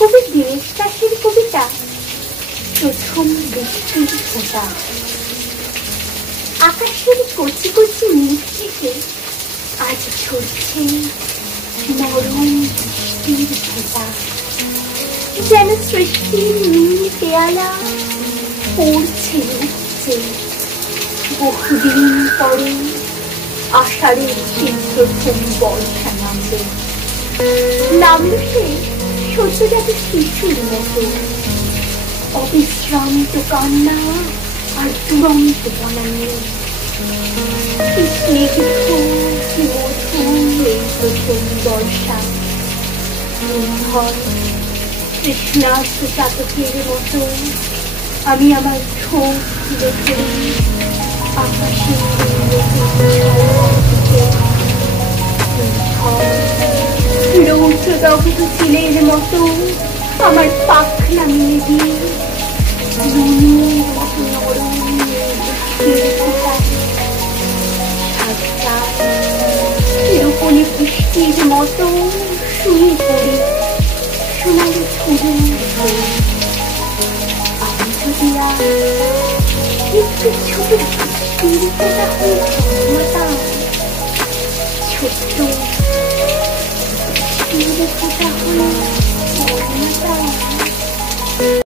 কবি দীনেশ দাশের কবিতা প্রথম বৃষ্টির ফোঁটা। আকাশের কচি কচি মেঘ থেকে আজ ঝরছে নরম বৃষ্টির ফোঁটা, যেন সৃষ্টির নীল পেয়ালা পড়ছে উঠছে। বহুদিন পরে আষাঢ়ের সেই প্রথম বর্ষা নামবে, নামল সে সদ্যজাত শিশুর মতো, অবিশ্রান্ত কান্না আর দুরন্ত বনানী। কি স্নিগ্ধ কি মধুর এই প্রথম বর্ষা, নির্ভর তৃষ্ণার্ত চাতকের মতো আমি আমার ঠোঁট তুলে ধরি আকাশের রৌদ্রদগ্ধ চিলের মতো আমার পাখনা মেলে দিয়ে নুনের মতো নরম রূপণী বৃষ্টির মতো শুয়ে পড়ি সোনালি ফুলের। আমি যদি একটু ছোট বৃষ্টির ফোঁটা হয়ে জন্মাতাম,